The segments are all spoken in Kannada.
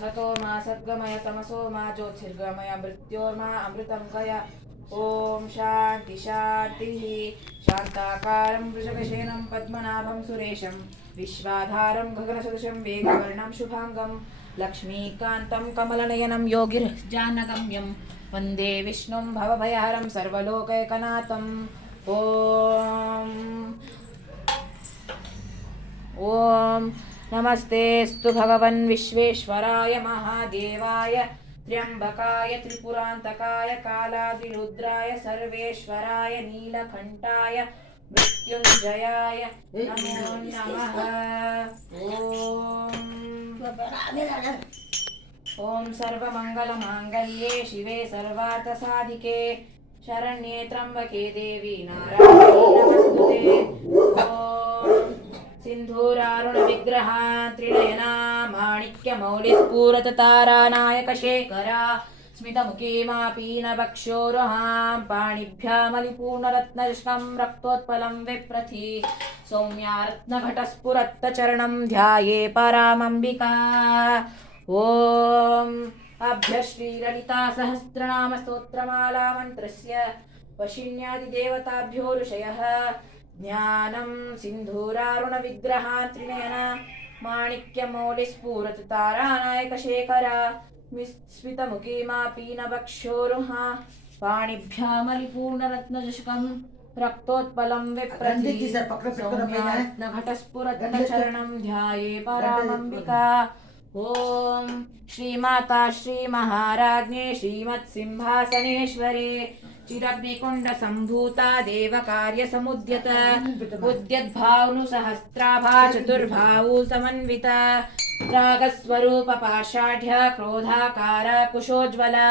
सतो मा सद्गमय तमसो मा ज्योतिर्गमय मृत्योर्मा अमृतं गय। ॐ शान्ति शान्तिः। शान्ताकारं वृषभशयनं पद्मनाभं सुरेशं विश्वाधारं गगनसदृशं वेगवर्णं शुभाङ्गं लक्ष्मीकान्तं कमलनयनं योगिर्जानगम्यं वन्दे विष्णुं भवभयहरं सर्वलोकैकनाथम्। ॐ नमस्तेऽस्तु भगवन् विश्वेश्वराय महादेवाय त्र्यम्बकाय त्रिपुरान्तकाय कालादिरुद्राय सर्वेश्वराय नीलकण्ठाय मृत्युञ्जयाय नमो नमः। ॐ सर्वमङ्गलमाङ्गल्ये शिवे सर्वार्थसाधिके शरण्ये त्र्यम्बके देवी नारायणी नमस्तुते। ॐ सिन्धूरारुणविग्रहा त्रिनयना माणिक्यमौलिस्फुरततारानायकशेखरा स्मितमुखी मापीनवक्षोरुहां पाणिभ्यामलिपूर्णरत्नशकं रक्तोत्पलं विप्रथि सौम्या रत्नघटस्फुरत्तचरणं ध्याये परामम्बिका। ॐ अभ्यश्रीललिता सहस्रनामस्तोत्रमाला मन्त्रस्य वशिन्यादिदेवताभ्यो ऋषयः ज्ञानं सिन्धूरारुणविग्रहा त्रिनयना माणिक्यमौलिस्फुरततारानायकशेखरा स्मितमुखी मापीनवक्षोरुहा पाणिभ्यामलिपूर्णरत्नचषकं रक्तोत्पलं विप्रथि सौम्यारत्नघटस्फुरत्तचरणं ध्याये परामम्बिका। ॐ श्रीमाता श्रीमहाराज्ञे श्रीमत्सिंहासनेश्वरे चिरग्निकुण्डसम्भूता देवकार्यसमुद्यत उद्यद्भावनुसहस्राभा चतुर्भावु समन्विता रागस्वरूपपाषाढ्य क्रोधाकार कुशोज्ज्वला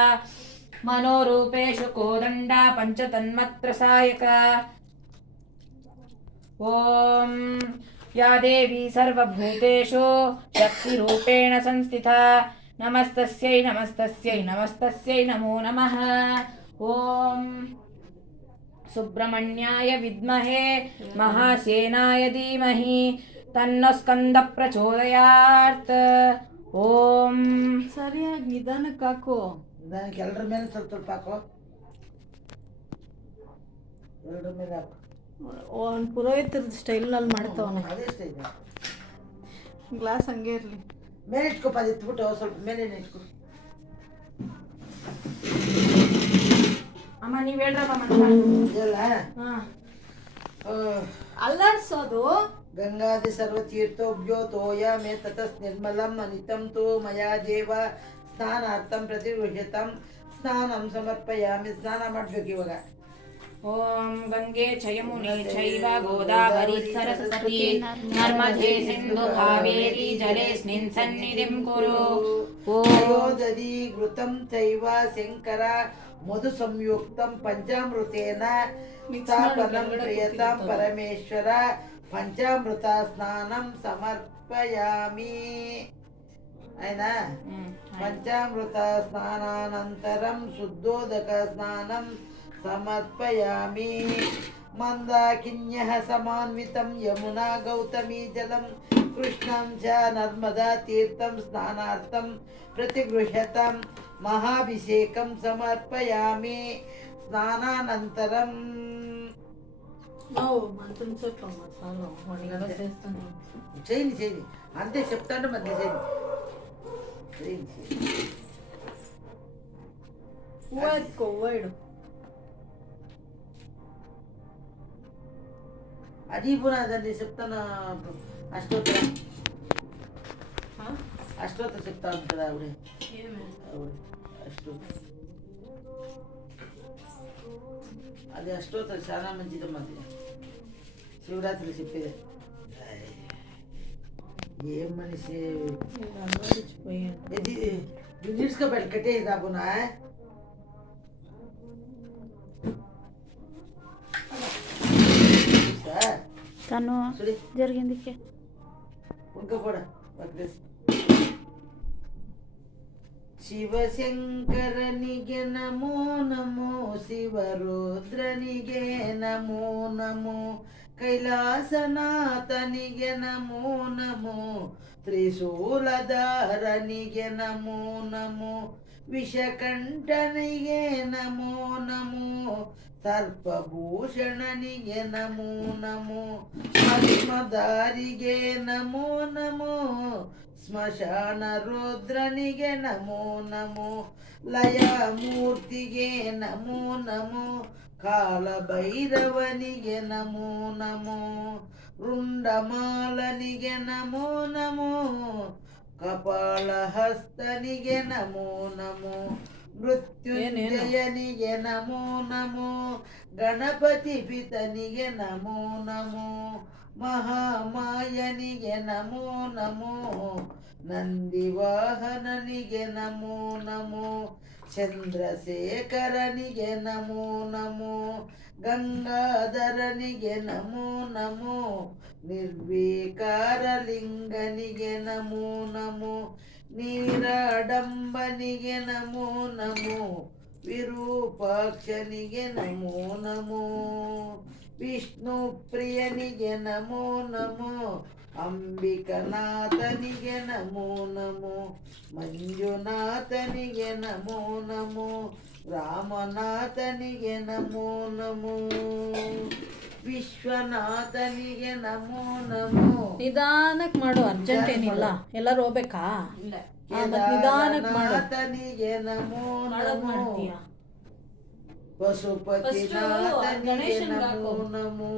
मनोरूपेषु कोदण्डा पञ्चतन्मत्रसायका। ॐ या देवी सर्वभूतेषु शक्तिरूपेण संस्थिता नमस्तस्यै नमस्तस्यै नमस्तस्यै नमो नमः। ॐ सुब्रह्मण्याय विद्महे महासेनाय धीमहि तन्नो स्कंद प्रचोदयात्। ॐ ಸರಿಯಾಗಿ ನಿಧಾನಕ್ಕೆ ಹಾಕು. ನಿಧಾನಕ್ಕೆ ಎಲ್ಲರ ಮೇಲೆ ಸ್ವಲ್ಪ ಸ್ವಲ್ಪ ಹಾಕೋ. ಎಲ್ಲರ ಮೇಲೆ ಹಾಕು. ಒಂದು ಪುರೋಹಿತರ ಸ್ಟೈಲ್ನಲ್ಲಿ ಮಾಡ್ತಾವನೆ. ಅದೇ ಸ್ಟೈಲ್. ಗ್ಲಾಸ್ ಹಂಗೆ ಇರಲಿ. ಮೇಲೆ ಇಟ್ಕೊಪ್ಪ, ಅದು ಇಟ್ಬಿಟ್ಟು ಸ್ವಲ್ಪ ಮೇಲೆ ಇಟ್ಕೊ. ಅಮ್ಮ ನೀವು ಹೇಳ್ರಮ್ಮ. ಇದೆಲ್ಲ ಅಲ್ಲಾಡ್ಸೋದು. ಗಂಗಾದಿ ಸರ್ವತೀರ್ಥೋಭ್ಯೋ ತೋಯಾಮೇ ತತಸ್ ನಿರ್ಮಲಂ ಅನಿತಂ ತೋ ಮಯಾ ದೇವ ಸ್ನಾನಾರ್ಥಂ ಪ್ರತಿಗೃಹ್ಯತಂ ಸ್ನಾನಂ ಸಮರ್ಪಯಾಮಿ. ಸ್ನಾನ ಮಾಡ್ಬೇಕು ಇವಾಗ. ಓಂ ಗಂಗೆ ಚಯಮುನಿ ಚೈವ ಗೋದಾವರಿ ಸರಸ್ವತಿ ನರ್ಮದೇ ಸಿಂಧು ಕಾವೇರಿ ಜಲೇಸ್ಮಿನ್ ಸನ್ನಿಧಿಂ ಕುರು. ಯೋದದಿ ಘೃತಂ ಚೈವ ಶಂಕರ ಮಧು ಸಂಯುಕ್ತಂ ಪಂಚಾಮೃತೇನ ಸ್ಥಾಪನಂ ಪ್ರಿಯತಾಂ ಪರಮೇಶ್ವರ ಪಂಚಾಮೃತ ಸ್ನಾನಂ ಸಮರ್ಪಯಾಮಿ. ಆಯ್ತಾ? ಪಂಚಾಮೃತ ಸ್ನಾನಾನಂತರಂ ಶುದ್ಧೋದಕ ಸ್ನಾನಂ ಸಮರ್ಪಯಾಮಿ. ಮಂದಾಕಿನ್ಯಃ ಸಮಾನ್ವಿತಂ ಯಮುನಾ ಗೌತಮೀ ಜಲಂ ಕೃಷ್ಣಂ ಚ ನರ್ಮದಾ ತೀರ್ಥಂ ಸ್ನಾನಾರ್ಥಂ ಪ್ರತಿಗೃಹ್ಯತಾಂ ಮಹಾಭಿಷೇಕಂ సమర్పయామి. స్నానానంతరం చేయని చేయని అంతే చెప్తాను మధ్య చేయని. అది పునాదండి చెప్తాను. అష్టోత్తరం అష్టోత్తరం చెప్తా ఉంటుంది ఆవిడే. అష్టోత్తరం అది అష్టోత్తరం చాలా మంచిదమ్మా. అది శివరాత్రి చెప్పేది. ఏం మనిషి ఇది నిలుచుకోబెట్టి కట్టేది రాబోనా. తను జరిగింది కూడా ಶಿವಶಂಕರನಿಗೆ ನಮೋ ನಮೋ ಶಿವರುದ್ರನಿಗೆ ನಮೋ ನಮೋ ಕೈಲಾಸನಾಥನಿಗೆ ನಮೋ ನಮೋ ತ್ರಿಶೂಲಧಾರನಿಗೆ ನಮೋ ನಮೋ ವಿಷಕಂಠನಿಗೆ ನಮೋ ನಮೋ ಸರ್ಪಭೂಷಣನಿಗೆ ನಮೋ ನಮೋ ಭಸ್ಮಧಾರಿಗೆ ನಮೋ ನಮೋ ಸ್ಮಶಾನ ರುದ್ರನಿಗೆ ನಮೋ ನಮೋ ಲಯಮೂರ್ತಿಗೆ ನಮೋ ನಮೋ ಕಾಲಭೈರವನಿಗೆ ನಮೋ ನಮೋ ರುಂಡಮಾಲನಿಗೆ ನಮೋ ನಮೋ ಕಪಾಲಹಸ್ತನಿಗೆ ನಮೋ ನಮೋ ಮೃತ್ಯುಂಜಯನಿಗೆ ನಮೋ ನಮೋ ಗಣಪತಿ ಪಿತನಿಗೆ ನಮೋ ನಮೋ ಮಹಾಮಾಯನಿಗೆ ನಮೋ ನಮೋ ನಂದಿವಾಹನನಿಗೆ ನಮೋ ನಮೋ ಚಂದ್ರಶೇಖರನಿಗೆ ನಮೋ ನಮೋ ಗಂಗಾಧರನಿಗೆ ನಮೋ ನಮೋ ನಿರ್ವಿಕಾರಲಿಂಗನಿಗೆ ನಮೋ ನಮೋ ನೀರಾಡಂಬನಿಗೆ ನಮೋ ನಮೋ ವಿರೂಪಾಕ್ಷನಿಗೆ ನಮೋ ನಮೋ ವಿಷ್ಣು ಪ್ರಿಯನಿಗೆ ನಮೋ ನಮೋ ಅಂಬಿಕನಾಥನಿಗೆ ನಮೋ ನಮೋ ಮಂಜುನಾಥನಿಗೆ ನಮೋ ನಮೋ ರಾಮನಾಥನಿಗೆ ನಮೋ ನಮೋ ವಿಶ್ವನಾಥನಿಗೆ ನಮೋ ನಮೋ ನಿಧಾನಕ್ಕೆ ಮಾಡು, ಅರ್ಜೆಂಟ್ ಏನಿಲ್ಲ. ಎಲ್ಲರೂ ಹೋಗ್ಬೇಕಾ? ನಿಧಾನಕ್ಕೆ ಮಾಡು. ನಾಥನಿಗೆ ನಮೋ ನಮೋ ಪಶುಪತಿನಾಥನಿಗೆ ನಮೋ ನಮೋ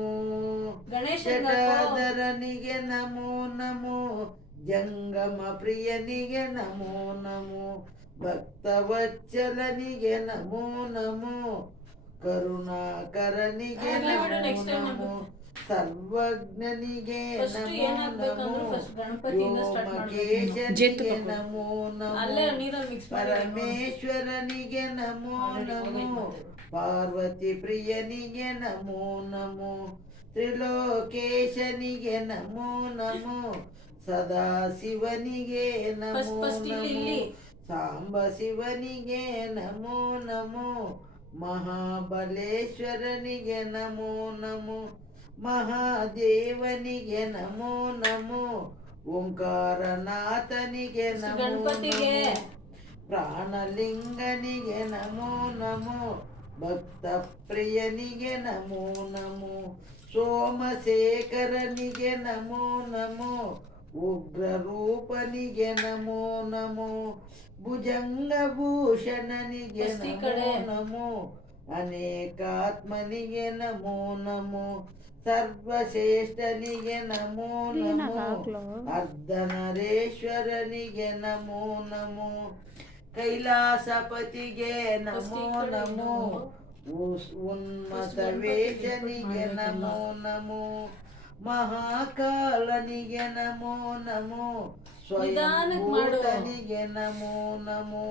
ಜಟಾಧರನಿಗೆ ನಮೋ ನಮೋ ಜಂಗಮ ಪ್ರಿಯನಿಗೆ ನಮೋ ನಮೋ ಭಕ್ತವತ್ಸಲನಿಗೆ ನಮೋ ನಮೋ ಕರುಣಾಕರನಿಗೆ ನಮೋ ನಮೋ ಸರ್ವಜ್ಞನಿಗೆ ನಮೋ ನಮೋ ವ್ಯೋಮಕೇಶನಿಗೆ ನಮೋ ನಮೋ ಪರಮೇಶ್ವರನಿಗೆ ನಮೋ ನಮೋ ಪಾರ್ವತಿ ಪ್ರಿಯನಿಗೆ ನಮೋ ನಮೋ ತ್ರಿಲೋಕೇಶನಿಗೆ ನಮೋ ನಮೋ ಸದಾಶಿವನಿಗೆ ನಮೋ ನಮೋ ಸಾಂಬ ಶಿವನಿಗೆ ನಮೋ ನಮೋ ಮಹಾಬಲೇಶ್ವರನಿಗೆ ನಮೋ ನಮೋ ಮಹಾದೇವನಿಗೆ ನಮೋ ನಮೋ ಓಂಕಾರನಾಥನಿಗೆ ನಮೋ ನಮೋ ಪ್ರಾಣಲಿಂಗನಿಗೆ ನಮೋ ನಮೋ ಭಕ್ತ ಪ್ರಿಯನಿಗೆ ನಮೋ ನಮೋ ಸೋಮಶೇಖರನಿಗೆ ನಮೋ ನಮೋ ಉಗ್ರ ರೂಪನಿಗೆ ನಮೋ ನಮೋ ಭುಜಂಗಭೂಷಣನಿಗೆ ನಮೋ ನಮೋ ಅನೇಕಾತ್ಮನಿಗೆ ನಮೋ ನಮೋ ಸರ್ವಶ್ರೇಷ್ಠನಿಗೆ ನಮೋ ನಮೋ ಅರ್ಧನರೇಶ್ವರನಿಗೆ ನಮೋ ನಮೋ ಕೈಲಾಸಪತಿಗೆ ನಮೋ ನಮೋ ಉನ್ಮತವೇಶನಿಗೆ ನಮೋ ನಮೋ ಮಹಾಕಾಲನಿಗೆ ನಮೋ ನಮೋ ಸ್ವಯಂಭೂತನಿಗೆ ನಮೋ ನಮೋ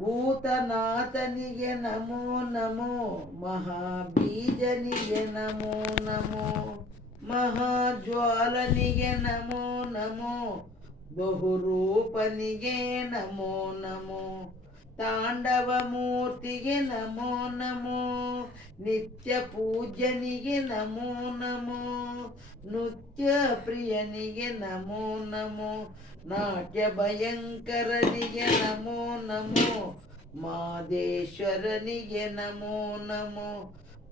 ಭೂತನಾಥನಿಗೆ ನಮೋ ನಮೋ ಮಹಾಬೀಜನಿಗೆ ನಮೋ ನಮೋ ಮಹಾಜ್ವಾಲನಿಗೆ ನಮೋ ನಮೋ ಬಹುರೂಪನಿಗೆ ನಮೋ ನಮೋ ತಾಂಡವ ಮೂರ್ತಿಗೆ ನಮೋ ನಮೋ ನಿತ್ಯ ಪೂಜ್ಯನಿಗೆ ನಮೋ ನಮೋ ನೃತ್ಯ ಪ್ರಿಯನಿಗೆ ನಮೋ ನಮೋ ನಾಟ್ಯ ಭಯಂಕರನಿಗೆ ನಮೋ ನಮೋ ಮಾದೇಶ್ವರನಿಗೆ ನಮೋ ನಮೋ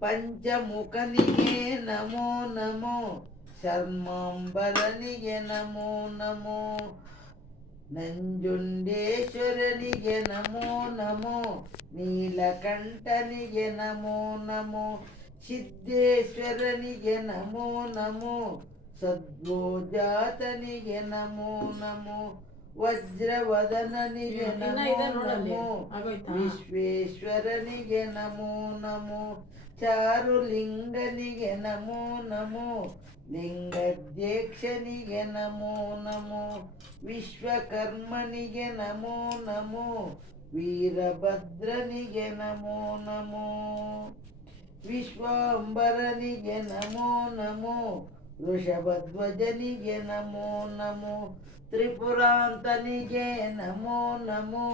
ಪಂಚಮುಖನಿಗೆ ನಮೋ ನಮೋ ಶರ್ಮಾಂಬರನಿಗೆ ನಮೋ ನಮೋ ನಂಜುಂಡೇಶ್ವರನಿಗೆ ನಮೋ ನಮೋ ನೀಲಕಂಠನಿಗೆ ನಮೋ ನಮೋ ಸಿದ್ದೇಶ್ವರನಿಗೆ ನಮೋ ನಮೋ ಸದ್ಗೋಜಾತನಿಗೆ ನಮೋ ನಮೋ ವಜ್ರವದನನಿಗೆ ನಮೋ ನಮೋ ವಿಶ್ವೇಶ್ವರನಿಗೆ ನಮೋ ನಮೋ ಚಾರುಲಿಂಗನಿಗೆ ನಮೋ ನಮೋ ಲಿಂಗಧ್ಯಕ್ಷನಿಗೆ ನಮೋ ನಮೋ ವಿಶ್ವಕರ್ಮನಿಗೆ ನಮೋ ನಮೋ ವೀರಭದ್ರನಿಗೆ ನಮೋ ನಮೋ ವಿಶ್ವಾಂಬರನಿಗೆ ನಮೋ ನಮೋ ವೃಷಭಧ್ವಜನಿಗೆ ನಮೋ ನಮೋ ತ್ರಿಪುರಾಂತನಿಗೆ ನಮೋ ನಮೋ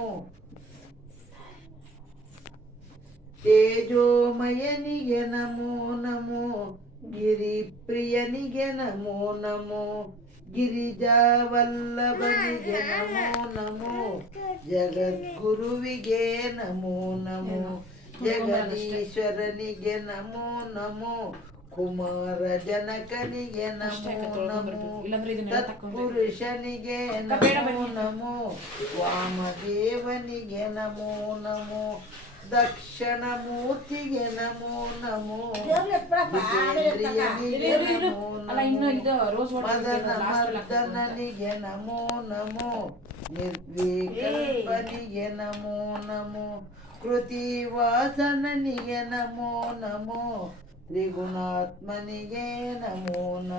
ತೇಜೋಮಯನಿಗೆ ನಮೋ ನಮೋ ಗಿರಿಪ್ರಿಯನಿಗೆ ನಮೋ ನಮೋ ಗಿರಿಜಾವಲ್ಲಭನಿಗೆ ನಮೋ ನಮೋ ಜಗದ್ಗುರುವಿಗೆ ನಮೋ ನಮೋ ಜಗದೀಶ್ವರನಿಗೆ ನಮೋ ನಮೋ ಕುಮಾರ ಜನಕನಿಗೆ ನಮೋ ನಮೋ ತತ್ಪುರುಷನಿಗೆ ನಮೋ ನಮೋ ವಾಮದೇವನಿಗೆ ನಮೋ ನಮೋ ದಕ್ಷಿಣ ಮೂರ್ತಿಗೆ ನಮೋ ನಮೋ ಜಿತೇಂದ್ರಿಯನಿಗೆ ನಮೋ ನಮೋ ಮದನ ಮರ್ದನನಿಗೆ ನಮೋ ನಮೋ ನಿರ್ವಿಕಲ್ಪನಿಗೆ ನಮೋ ನಮೋ ಕೃತಿವಾಸನನಿಗೆ ನಮೋ ನಮೋ ತ್ರಿಗುಣಾತ್ಮನಿಗೆ ನಮೋ ನಮೋ